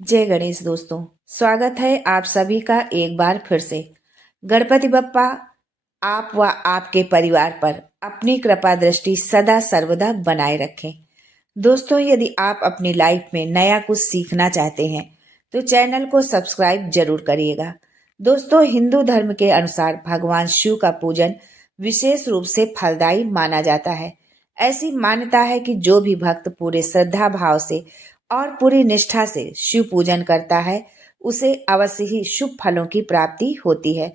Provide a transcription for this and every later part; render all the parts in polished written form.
जय गणेश दोस्तों, स्वागत है आप सभी का एक बार फिर से। गणपति बप्पा आप व आपके परिवार पर अपनी कृपा दृष्टि सदा सर्वदा बनाए रखें। दोस्तों, यदि आप अपनी लाइफ में नया कुछ सीखना चाहते हैं तो चैनल को सब्सक्राइब जरूर करिएगा। दोस्तों, हिंदू धर्म के अनुसार भगवान शिव का पूजन विशेष रूप से फलदायी माना जाता है। ऐसी मान्यता है कि जो भी भक्त पूरे श्रद्धा भाव से और पूरी निष्ठा से शिव पूजन करता है उसे अवश्य ही शुभ फलों की प्राप्ति होती है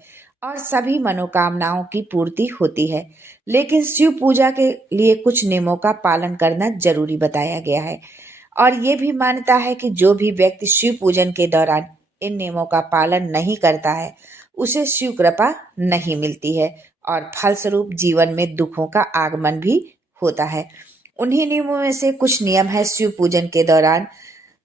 और सभी मनोकामनाओं की पूर्ति होती है। लेकिन शिव पूजा के लिए कुछ नियमों का पालन करना जरूरी बताया गया है और ये भी मान्यता है कि जो भी व्यक्ति शिव पूजन के दौरान इन नियमों का पालन नहीं करता है उसे शिव कृपा नहीं मिलती है और फलस्वरूप जीवन में दुखों का आगमन भी होता है। उन्हीं नियमों में से कुछ नियम है शिव पूजन के दौरान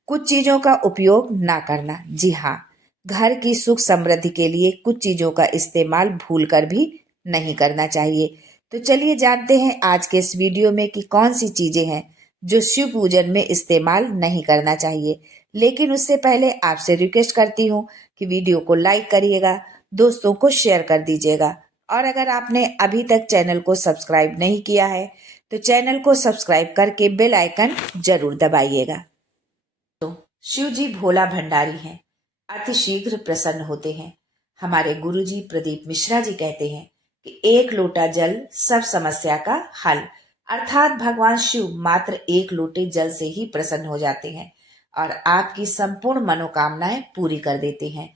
कुछ चीजों का उपयोग ना करना। जी हाँ, घर की सुख समृद्धि के लिए कुछ चीजों का इस्तेमाल भूलकर भी नहीं करना चाहिए। तो चलिए जानते हैं आज के इस वीडियो में कि कौन सी चीजें हैं जो शिव पूजन में इस्तेमाल नहीं करना चाहिए। लेकिन उससे पहले आपसे रिक्वेस्ट करती हूँ कि वीडियो को लाइक करिएगा, दोस्तों को शेयर कर दीजिएगा और अगर आपने अभी तक चैनल को सब्सक्राइब नहीं किया है तो चैनल को सब्सक्राइब करके बेल आइकन जरूर दबाइएगा। तो शिव जी भोला भंडारी हैं, अति शीघ्र प्रसन्न होते हैं। हमारे गुरुजी प्रदीप मिश्रा जी कहते हैं कि एक लोटा जल सब समस्या का हल, अर्थात भगवान शिव मात्र एक लोटे जल से ही प्रसन्न हो जाते हैं और आपकी संपूर्ण मनोकामनाएं पूरी कर देते हैं।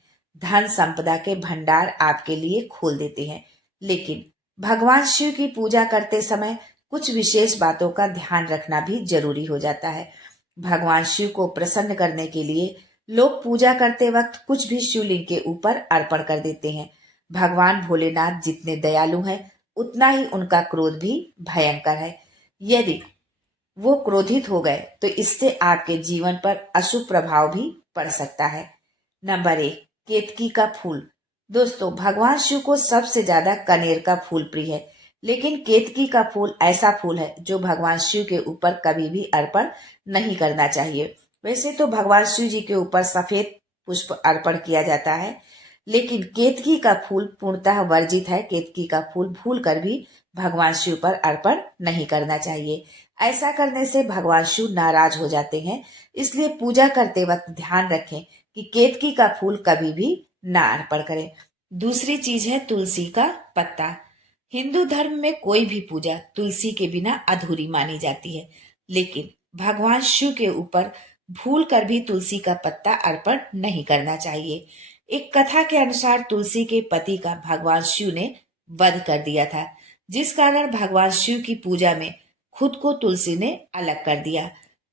धन संपदा के भंडार आपके लिए खोल देते हैं। लेकिन भगवान शिव की पूजा करते समय कुछ विशेष बातों का ध्यान रखना भी जरूरी हो जाता है। भगवान शिव को प्रसन्न करने के लिए लोग पूजा करते वक्त कुछ भी शिवलिंग के ऊपर अर्पण कर देते हैं। भगवान भोलेनाथ जितने दयालु हैं उतना ही उनका क्रोध भी भयंकर है। यदि वो क्रोधित हो गए तो इससे आपके जीवन पर अशुभ प्रभाव भी पड़ सकता है। नंबर 1, केतकी का फूल। दोस्तों, भगवान शिव को सबसे ज्यादा कनेर का फूल प्रिय है, लेकिन केतकी का फूल ऐसा फूल है जो भगवान शिव के ऊपर कभी भी अर्पण नहीं करना चाहिए। वैसे तो भगवान शिव जी के ऊपर सफेद पुष्प अर्पण किया जाता है, लेकिन केतकी का फूल पूर्णतः वर्जित है। केतकी का फूल भूल कर भी भगवान शिव पर अर्पण नहीं करना चाहिए। ऐसा करने से भगवान शिव नाराज हो जाते हैं। इसलिए पूजा करते वक्त ध्यान रखें कि केतकी का फूल कभी भी ना अर्पण करें। दूसरी चीज है तुलसी का पत्ता। हिंदू धर्म में कोई भी पूजा तुलसी के बिना अधूरी मानी जाती है, लेकिन भगवान शिव के ऊपर भूल कर भी तुलसी का पत्ता अर्पण नहीं करना चाहिए। एक कथा के अनुसार तुलसी के पति का भगवान शिव ने वध कर दिया था, जिस कारण भगवान शिव की पूजा में खुद को तुलसी ने अलग कर दिया।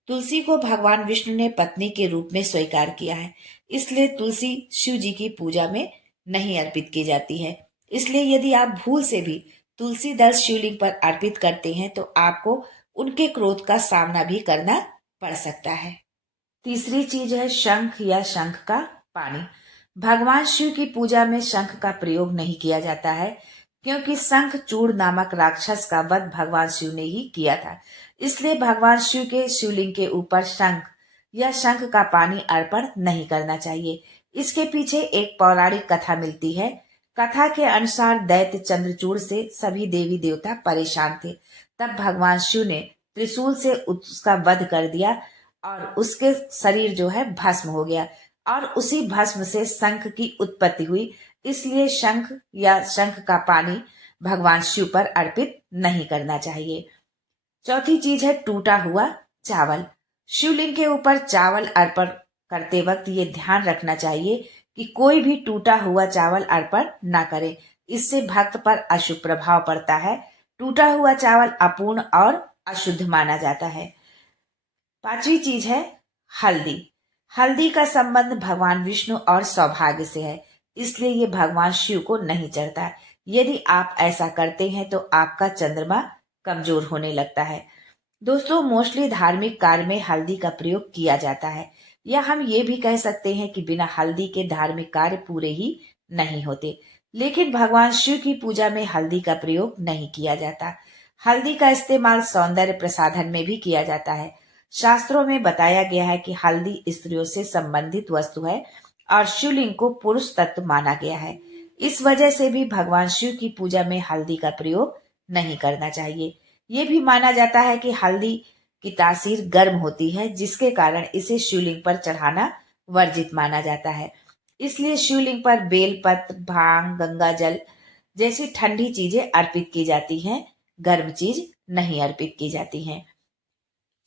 तुलसी को भगवान विष्णु ने पत्नी के रूप में स्वीकार किया है, इसलिए तुलसी शिव जी की पूजा में नहीं अर्पित की जाती है। इसलिए यदि आप भूल से भी तुलसी दल शिवलिंग पर अर्पित करते हैं तो आपको उनके क्रोध का सामना भी करना पड़ सकता है। तीसरी चीज है शंख या शंख का पानी। भगवान शिव की पूजा में शंख का प्रयोग नहीं किया जाता है, क्योंकि शंख चूड़ नामक राक्षस का वध भगवान शिव ने ही किया था। इसलिए भगवान शिव के शिवलिंग के ऊपर शंख या शंख का पानी अर्पण नहीं करना चाहिए। इसके पीछे एक पौराणिक कथा मिलती है। कथा के अनुसार दैत्य चंद्रचूड़ से सभी देवी देवता परेशान थे। तब भगवान शिव ने त्रिशूल से उसका वध कर दिया और उसके शरीर जो है भस्म हो गया और उसी भस्म से शंख की उत्पत्ति हुई। इसलिए शंख या शंख का पानी भगवान शिव पर अर्पित नहीं करना चाहिए। चौथी चीज है टूटा हुआ चावल। शिवलिंग के ऊपर चावल अर्पण करते वक्त ये ध्यान रखना चाहिए कि कोई भी टूटा हुआ चावल अर्पण ना करे। इससे भक्त पर अशुभ प्रभाव पड़ता है। टूटा हुआ चावल अपूर्ण और अशुद्ध माना जाता है। पांचवी चीज है हल्दी। हल्दी का संबंध भगवान विष्णु और सौभाग्य से है, इसलिए ये भगवान शिव को नहीं चढ़ता। यदि आप ऐसा करते हैं तो आपका चंद्रमा कमजोर होने लगता है। दोस्तों, मोस्टली धार्मिक कार्य में हल्दी का प्रयोग किया जाता है, या हम ये भी कह सकते हैं कि बिना हल्दी के धार्मिक कार्य पूरे ही नहीं होते। लेकिन भगवान शिव की पूजा में हल्दी का प्रयोग नहीं किया जाता। हल्दी का इस्तेमाल सौंदर्य प्रसाधन में भी किया जाता है। शास्त्रों में बताया गया है कि हल्दी स्त्रियों से संबंधित वस्तु है और शिवलिंग को पुरुष तत्व माना गया है। इस वजह से भी भगवान शिव की पूजा में हल्दी का प्रयोग नहीं करना चाहिए। ये भी माना जाता है कि हल्दी की तासीर गर्म होती है, जिसके कारण इसे शिवलिंग पर चढ़ाना वर्जित माना जाता है। इसलिए शिवलिंग पर बेलपत्र, भांग, गंगा जल जैसी ठंडी चीजें अर्पित की जाती हैं, गर्म चीज नहीं अर्पित की जाती हैं।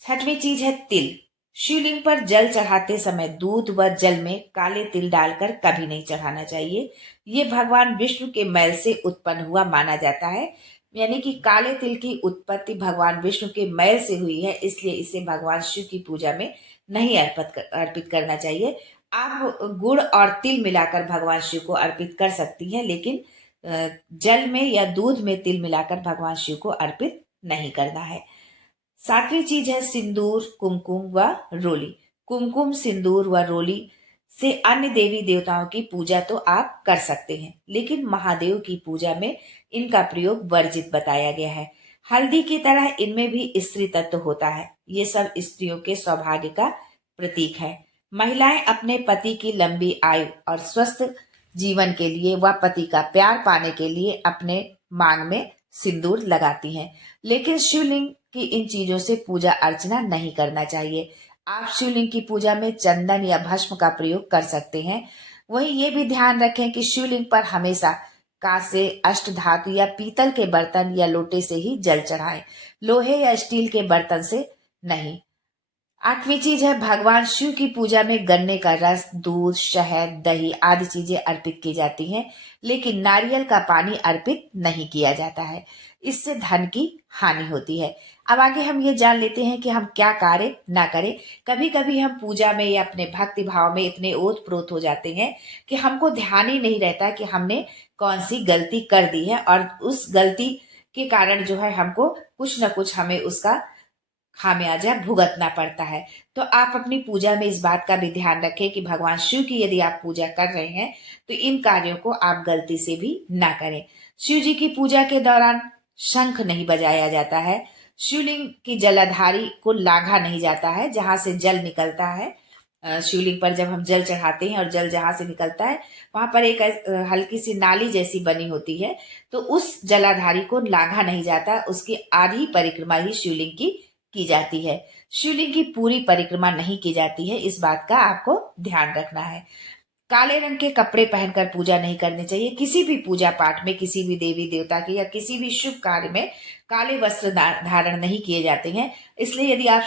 छठवीं चीज है तिल। शिवलिंग पर जल चढ़ाते समय दूध व जल में काले तिल डालकर कभी नहीं चढ़ाना चाहिए। ये भगवान विष्णु के मैल से उत्पन्न हुआ माना जाता है, यानी कि काले तिल की उत्पत्ति भगवान विष्णु के मैल से हुई है, इसलिए इसे भगवान शिव की पूजा में नहीं अर्पित करना चाहिए। आप गुड़ और तिल मिलाकर भगवान शिव को अर्पित कर सकती हैं, लेकिन जल में या दूध में तिल मिलाकर भगवान शिव को अर्पित नहीं करना है। सातवीं चीज है सिंदूर, कुमकुम व रोली। कुमकुम, सिंदूर व रोली से अन्य देवी देवताओं की पूजा तो आप कर सकते हैं, लेकिन महादेव की पूजा में इनका प्रयोग वर्जित बताया गया है। हल्दी की तरह इनमें भी स्त्री तत्व होता है। ये सब स्त्रियों के सौभाग्य का प्रतीक है। महिलाएं अपने पति की लंबी आयु और स्वस्थ जीवन के लिए व पति का प्यार पाने के लिए अपने मांग में सिंदूर लगाती हैं, लेकिन शिवलिंग की इन चीजों से पूजा अर्चना नहीं करना चाहिए। आप शिवलिंग की पूजा में चंदन या भस्म का प्रयोग कर सकते हैं। वहीं ये भी ध्यान रखें कि शिवलिंग पर हमेशा कांसे, अष्टधातु या पीतल के बर्तन या लोटे से ही जल चढ़ाएं, लोहे या स्टील के बर्तन से नहीं। आठवीं चीज है भगवान शिव की पूजा में गन्ने का रस, दूध, शहद, दही आदि चीजें अर्पित की जाती हैं, लेकिन नारियल का पानी अर्पित नहीं किया जाता है। इससे धन की हानि होती है। अब आगे हम ये जान लेते हैं कि हम क्या कार्य ना करें। कभी कभी हम पूजा में या अपने भक्ति भाव में इतने ओत प्रोत हो जाते हैं कि हमको ध्यान ही नहीं रहता कि हमने कौन सी गलती कर दी है, और उस गलती के कारण जो है हमको कुछ न कुछ हमें उसका खामियाजा भुगतना पड़ता है। तो आप अपनी पूजा में इस बात का भी ध्यान रखें कि भगवान शिव की यदि आप पूजा कर रहे हैं तो इन कार्यों को आप गलती से भी ना करें। शिव जी की पूजा के दौरान शंख नहीं बजाया जाता है। शिवलिंग की जलाधारी को लाघा नहीं जाता है। जहां से जल निकलता है, शिवलिंग पर जब हम जल चढ़ाते हैं और जल जहां से निकलता है वहां पर एक हल्की सी नाली जैसी बनी होती है, तो उस जलाधारी को लाघा नहीं जाता। उसकी आधी परिक्रमा ही शिवलिंग की जाती है। शिवलिंग की पूरी परिक्रमा नहीं की जाती है, इस बात का आपको ध्यान रखना है। काले रंग के कपड़े पहनकर पूजा नहीं करनी चाहिए। किसी भी पूजा पाठ में, किसी भी देवी देवता के या किसी भी शुभ कार्य में काले वस्त्र धारण नहीं किए जाते हैं। इसलिए यदि आप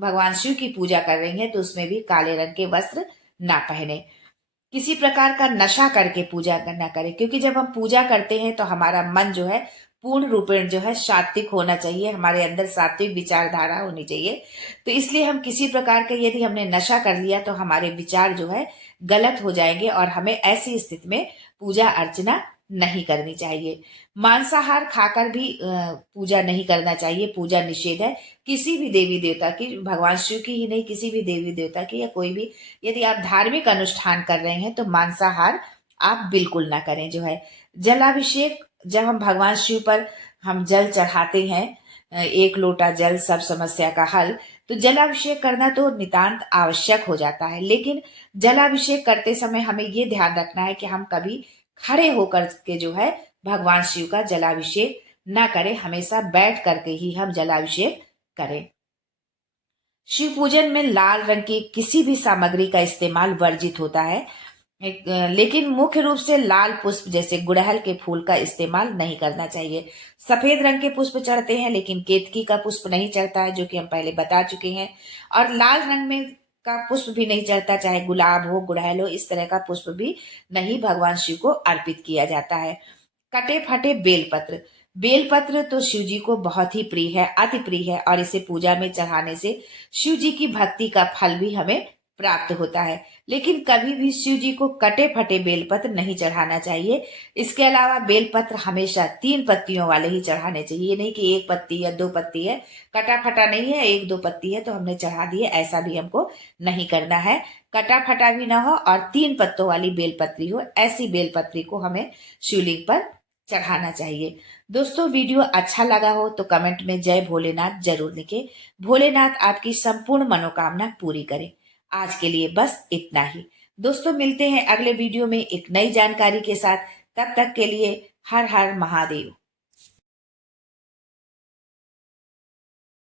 भगवान शिव की पूजा कर रही हैं तो उसमें भी काले रंग के वस्त्र ना पहने। किसी प्रकार का नशा करके पूजा ना करें, क्योंकि जब हम पूजा करते हैं तो हमारा मन जो है पूर्ण रूपेण जो है सात्विक होना चाहिए, हमारे अंदर सात्विक विचारधारा होनी चाहिए। तो इसलिए हम किसी प्रकार के यदि हमने नशा कर लिया तो हमारे विचार जो है गलत हो जाएंगे और हमें ऐसी स्थिति में पूजा अर्चना नहीं करनी चाहिए। मांसाहार खाकर भी पूजा नहीं करना चाहिए। पूजा निषेध है किसी भी देवी देवता की, भगवान शिव की ही नहीं, किसी भी देवी देवता की या कोई भी यदि आप धार्मिक अनुष्ठान कर रहे हैं तो मांसाहार आप बिल्कुल ना करें। जो है जलाभिषेक, जब हम भगवान शिव पर हम जल चढ़ाते हैं, एक लोटा जल सब समस्या का हल, तो जलाभिषेक करना तो नितांत आवश्यक हो जाता है। लेकिन जलाभिषेक करते समय हमें ये ध्यान रखना है कि हम कभी खड़े होकर के जो है भगवान शिव का जलाभिषेक ना करें, हमेशा बैठ करके ही हम जलाभिषेक करें। शिव पूजन में लाल रंग की किसी भी सामग्री का इस्तेमाल वर्जित होता है, लेकिन मुख्य रूप से लाल पुष्प जैसे गुड़हल के फूल का इस्तेमाल नहीं करना चाहिए। सफेद रंग के पुष्प चढ़ते हैं लेकिन केतकी का पुष्प नहीं चढ़ता है, जो कि हम पहले बता चुके हैं। और लाल रंग में का पुष्प भी नहीं चढ़ता, चाहे गुलाब हो, गुड़हल हो, इस तरह का पुष्प भी नहीं भगवान शिव को अर्पित किया जाता है। कटे फटे बेलपत्र, बेलपत्र तो शिव जी को बहुत ही प्रिय है, अति प्रिय है, और इसे पूजा में चढ़ाने से शिव जी की भक्ति का फल भी हमें प्राप्त होता है। लेकिन कभी भी शिव जी को कटे फटे बेलपत्र नहीं चढ़ाना चाहिए। इसके अलावा बेलपत्र हमेशा 3 पत्तियों वाले ही चढ़ाने चाहिए। ये नहीं कि 1 पत्ती या 2 पत्ती है, कटा फटा नहीं है, 1-2 पत्ती है तो हमने चढ़ा दी है, ऐसा भी हमको नहीं करना है। कटा फटा भी ना हो और 3 पत्तों वाली बेलपत्री हो, ऐसी बेलपत्री को हमें शिवलिंग पर चढ़ाना चाहिए। दोस्तों, वीडियो अच्छा लगा हो तो कमेंट में जय भोलेनाथ जरूर लिखें। भोलेनाथ आपकी संपूर्ण मनोकामना पूरी करें। आज के लिए बस इतना ही। दोस्तों, मिलते हैं अगले वीडियो में एक नई जानकारी के साथ। तब तक के लिए हर हर महादेव।